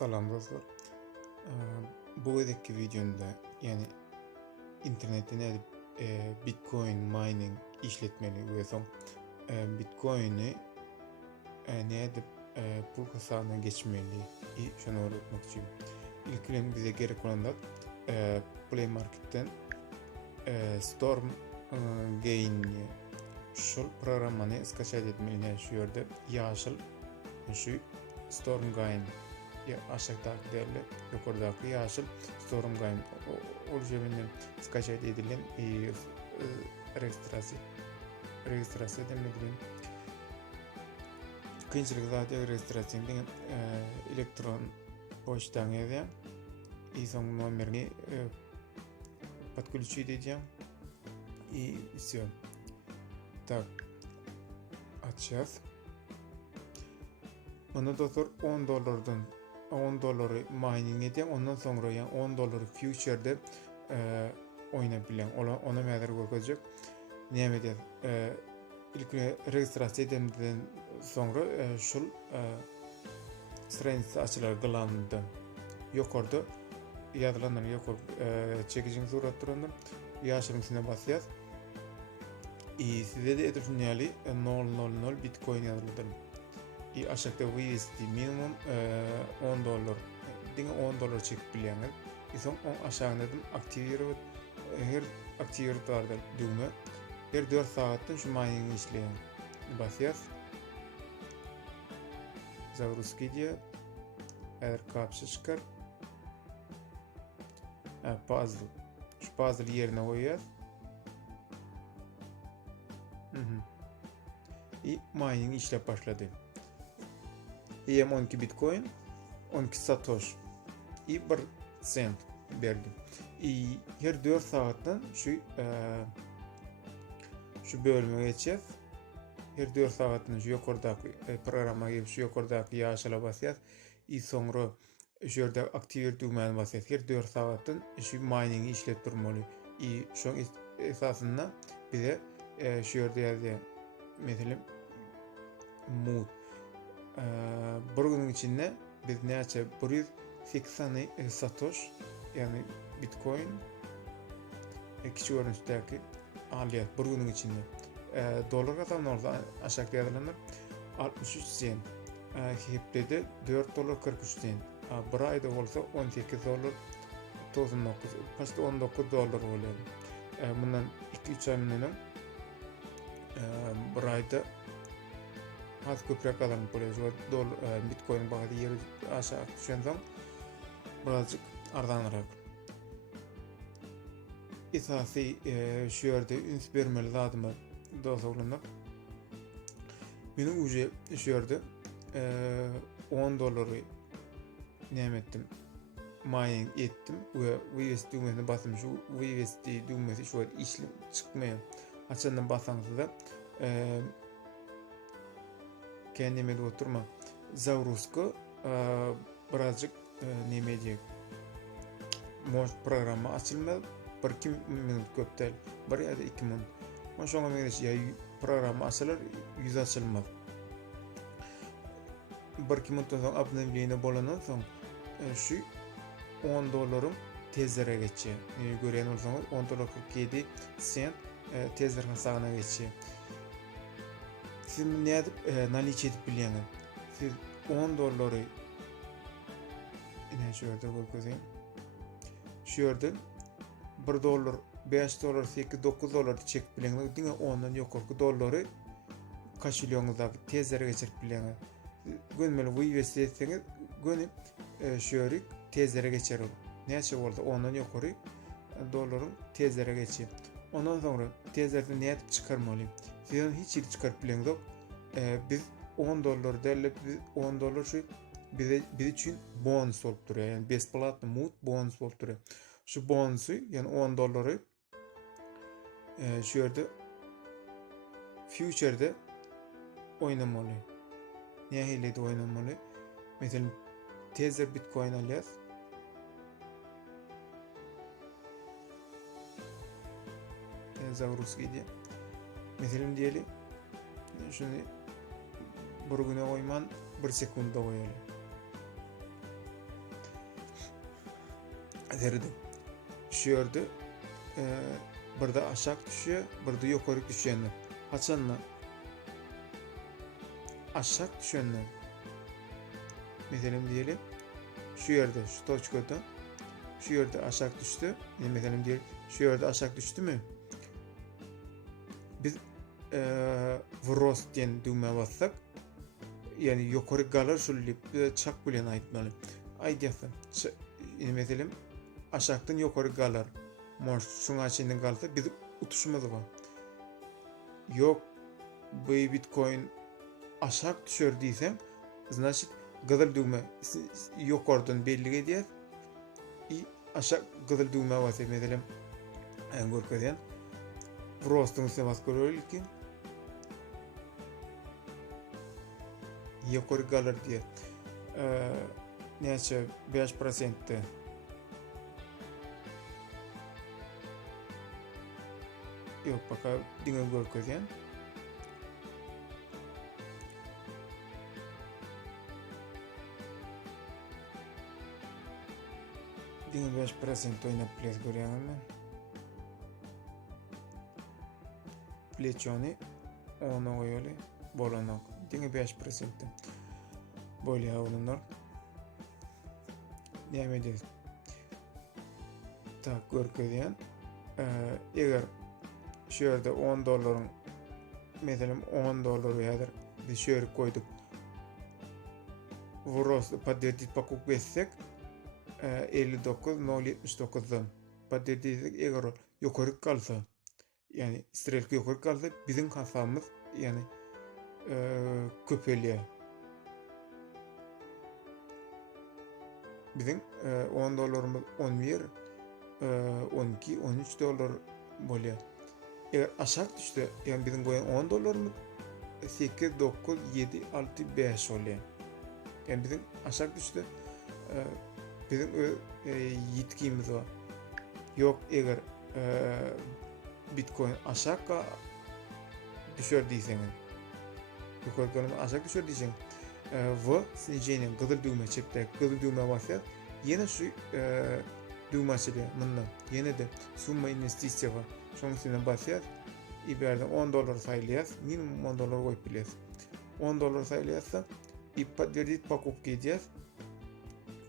Salam dostlar. Bu edeki videomda yani internetten edip Bitcoin mining işletmeli ve son Bitcoin'i ne edip pul kasağına geçmeli şunu öğretmek için. İlk bize gerek olan da Play Market'ten Storm Gain'i şu programını skачать etmeli şu yerde yaşıl şu Storm Gain aşağıdaki değerli yukarıdaki yaşıl Storm Gain oluşabilen skачать edilen registrasyon edilmediğin kıyınçılık zaten registrasyon edilgen elektron poçtan edeceğim son numarini подключить edeceğim и все. Так, açacağız. Onu da sonra $10 mining edeceğim. Ondan sonra yani $10 future'de oynayabilen. Ona meyler görülecek. Ne edeceğiz? İlk registrasyon edildikten sonra şu страница açılır gılandı. Yukarıda yazılanlar yukarı çekicinin suratlarından yaşamın içine basacağız. Size de etrafınyalı 000 Bitcoin yazılıdır. Aşağıda USD minimum $10. Dine $10 çekip bilenler. Son aşağıda aktivir her aktivir vardı düğme. Her 4 saatten şu mining işleyen basacağız. Загрузки diye eğer kapsa çıkar. Puzzle. Şu puzzle yerine koyacağız. Mining işlep başladı. Hem 12 Bitcoin, 12 Satoshi. 1 cent verdim. Her 4 saatten şu bölüme geçeceğiz. Her 4 saatten şu yukarıdaki programa gelip şu yukarıdaki yaşala basacağız. Sonra şu yerde aktivir düğmeye basacağız. Her 4 saatten şu mining işlep durmalı. Şu esasında bize şu yerde yazıyor. Mesela mood. Bir günün içinde biz ne açacağız? 180 Satoshi yani Bitcoin küçük görünüşteki aliyat bir günün içinde. Dolar kazanma orada aşağıda yazılanlar 63 cent. Heptede $4.43. Bir ayda olsa $18.99. Başta $19 oluyor. Bundan 2-3 ay minimum bir ayda az köprek kazanıp oluyor. Bitcoin bağlı yeri aşağı düşen zaman birazcık ardanırak. Esası şu yerde üns vermeli adımı dostlarımlar. Benim ucu şu yerde $10 ne ettim? Mining ettim ve USD düğmesine bastım. Şu USD düğmesi şu an işlem çıkmıyor. Açandan bassanız da kendime de oturma. Загрузка birazcık ne diyecek? Programı açılmadı. 1-2 minut köptel. 1 ya da 2 minut. Ama şu an ya programı açılır, yüz açılmaz. 1-2 minuttan sonra aboneliğine bolanan sonra şu $10'ım tezlere geçiyor. Gören olsanız $10.47 tezlerin sağına geçiyor. Siz ne edip naliç edip bilenin. Siz $10 yine şurada bakayım. Şurada $1, $5, $8, $9 çekip bilenin. Dine ondan yukarı doları kaşılıyorsunuz tezlere geçirip bilenin. Gönmeli bu üyesi etseniz gönül şöyle tezlere geçer. Ne şey oldu? Ondan yukarı doların tezlere geçiyor. Ondan sonra tezlerden ne yapıp çıkarmalıyım? Sizden hiç iyi çıkarıp bilen yok. Biz $10 derle $10 şu biz için bonus olup duruyor. Yani besplatno mood bonus olup duruyor. Şu bonusu yani $10'ı şu yerde future'de oynamalı. Ne hilede oynamalı? Mesela tezler Bitcoin alıyoruz. Загрузки diye. Mesela diyelim şunu bir güne oyman 1 sekunda koyalım. derdi. Düşüyordu. Burada aşağı düşüyor, burada yukarı düşüyenler. Haçanla aşağı düşenler. Mesela diyelim şu yerde, şu toçkoda şu yerde aşağı düştü. Mesela diyelim şu yerde aşağı düştü mü? Biz vros diyen düğmeye bassak, yani yukarı kalır şöyle çak bilen aytmalı. Aydiyatın. Mesela aşağıdan yukarı kalır. Şuna içinden kalsa bizim utuşumuz var. Yok bu Bitcoin aşağı düşür diysem, значит gıdıl düğme yukarıdan belli ediyor. Aşağı gıdıl düğme var mesela en görkeden. Vrostun semas görüyor ki yukarı kalır diye. Neyse 5% yok baka dinle görkeden. Dinle 5% oynap biles görüyorum ben. Plechoni onu koyuyor. Bolanok. Dinle 5%. Böyle alınır. Devam edeceğiz. Tak görkeden. Eğer şu yerde $10 mesela $10 yadır biz şöyle koyduk. Vros padetit pakuk etsek 59.079'dan padetit eğer yukarı kalsa, yani strelki yukarı kalsa bizim kasamız yani köpeliyor. Bizim $10'ımız 11, 12, $13 böyle. Eğer aşağı düştü, yani bizim koyan $10'ımız 8, 9, 7, 6, 5 oluyor. Yani bizim aşağı düştü, bizim yetkimiz var. Yok eğer Bitcoin aşağı düşür diyseniz, yukarıdan aşağı düşür diyseniz, в снижение gıdır düğme çekti, gıdır düğme varsa yine şu düğmesiyle bundan yine de summa investisiya var. Şunun üstüne basıyoruz. İberden $10 sayılıyoruz. Minimum $10 koyup biliyoruz. $10 sayılıyorsa verdiği pakuk gideceğiz.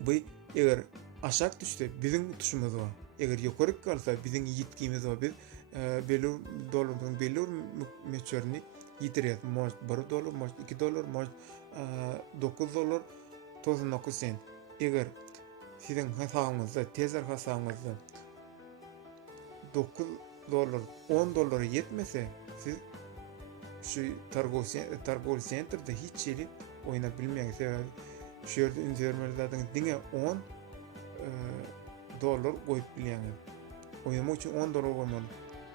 Bu eğer aşağı düştü bizim tuşumuz var. Eğer yukarı kalsa bizim yetkimiz var. Biz belli doların belli miktarını yitiriyoruz. Может $1, может $2, может $9 99 cent. Eğer sizin hesabınızda, tezer hesabınızda $9, $10 yetmese siz şu Targol Center'da hiç şeyi oynayabilmeyen sebebi şu yerde ünvermelerden dine $10 koyup bileyen. Oynamak için $10 koymalı.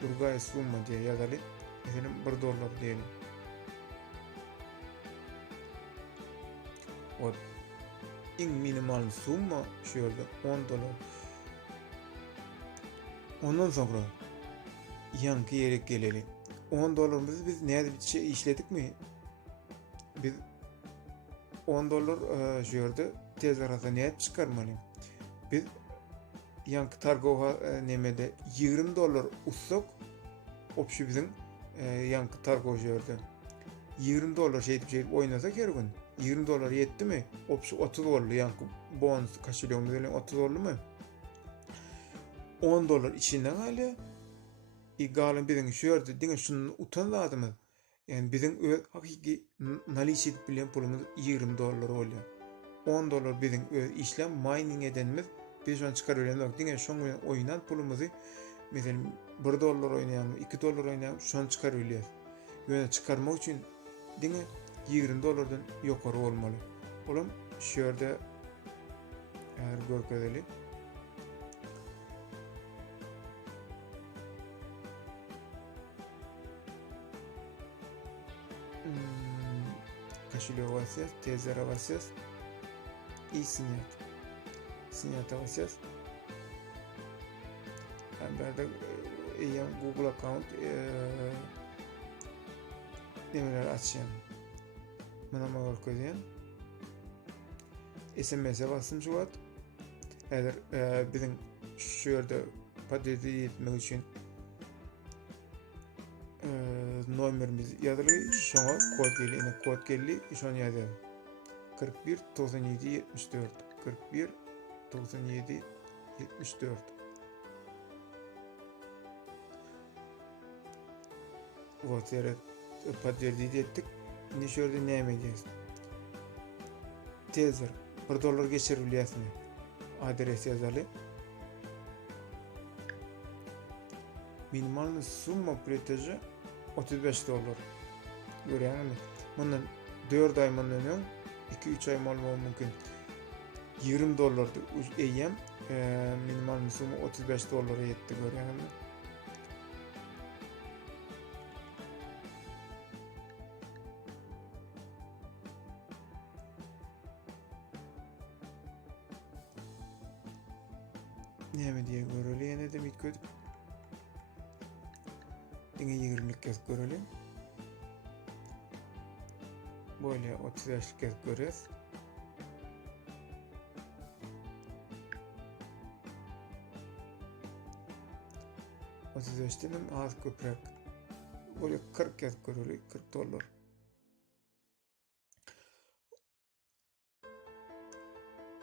Durgaya summa diye yazılı. Mesela $1 diyelim. O en minimal summa şu yerde $10. Ondan sonra yankı yere gelelim. $10'ımızı biz nerede bir şey işledik mi? Biz $10 şu yerde tez arası niyet çıkarmalıyım. Biz yankı targova nemede $20 ussak opşu bizim yankı targova şu yerde $20 şey oynasak her gün $20 yetti mi? Opşu $30 yankı bonus kaçılıyor mu? $30 mu? $10 içinden hala galın bizim şu yerde dine şunun utan lazım. Yani bizim hakiki nalisit bilen pulumuz $20 oluyor. $10 bizim işlem mining edenimiz biz şu an çıkarıyoruz. Dine şu an oynan pulumuzu mesela $1 oynayan, $2 oynayan şu an çıkarıyoruz. Yani çıkarmak için dine $20'dan yukarı olmalı. Oğlum şu yerde eğer görkedelim. Кошелек basacağız, tezlere basacağız. Sinyat. Sinyata basacağız. Ben burada Google account demeler açacağım. Bana mağdur koyacağım. SMS'e bastım şu an. Eğer bizim şu yerde padedi etmek için numaramiz yazılı. Şoňa kod geldi. Ine kod geldi. Şonu ýazalım. 41 97 74 41 97 74. Вот, подтвердить ettik. Şimdi şöyle ne yapacağız? Tezer. $1 geçirilyasını. Adres yazalım. Minimal summa plataja $35. Görüyorsunuz mu? Bundan 4 ay manlanıyor. 2-3 ay mal mümkün. $20 eyyem. Minimal summa $35 yetti, görüyorsunuz mu? Näme diye göreli ene de bitköp. Diňe 20'lik kez göreli. Böyle 35 kez görüyoruz. $35'den az köprek. Böyle 40 kez göreli, $40.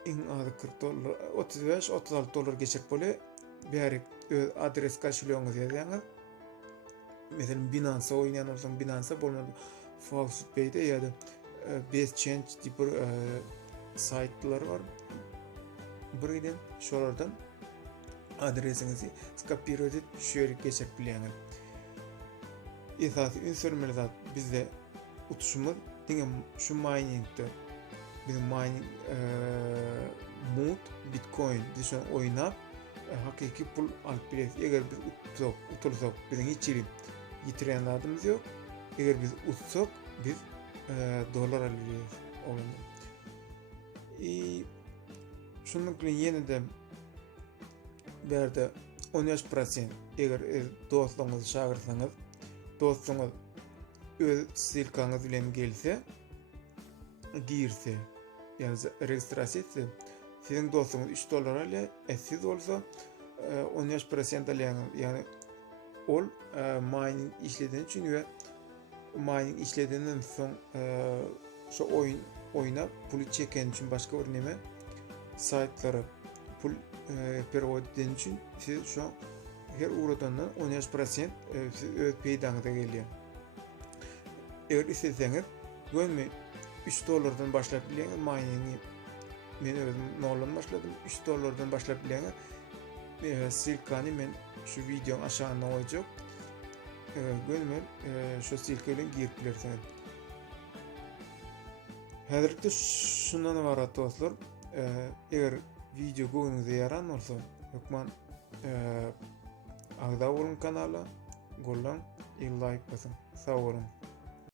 En az $40, $35-36 geçek böyle bäri adres kaçılıyorsunuz ýazaňyz. Mesela Binance oynayan olsan Binance bolmadı. FalsePay'de ya da BestChange tipi saytlar var. Birden şolardan adresinizi skopirot edip şöyle geçek bilýäňiz. Esasy ünsürmeli zat bizde utuşumuz diňe şu miningde bizim mining mood Bitcoin düşün oynap hakiki pul alıp bileyiz. Eger biz utulsak bizim hiç yitirenlerimiz yok. Eger biz utsak biz dolar alıyoruz. Şununla yine de berde 13% eger dostlarınızı çağırsanız dostunuz öz silkanız bilen gelse girse yani registrasiya etse sizin dostunuz $3 ile siz olsa 13% alýan yani ol mining işlediğin için ve mining işlediğinden son şu oyuna pul çeken için başka bir neme saytlara pul perevod edin için siz şu her uğradandan 13% öz peydanıza geliyor. Eğer isteseniz görmeyin $3'dan başlap bilýän mining'i men özüm noldan başladım. $3'dan başlap bilýän silkany men şu videoň aşagyna goýjak. Gönmel şu silka bilen girip bilersiňiz. Häzirde şundan ibarat dostlar. Eger video goýuňyza yaran bolsa, hökman agda bolun kanala gollan like basyň. Sag bolun.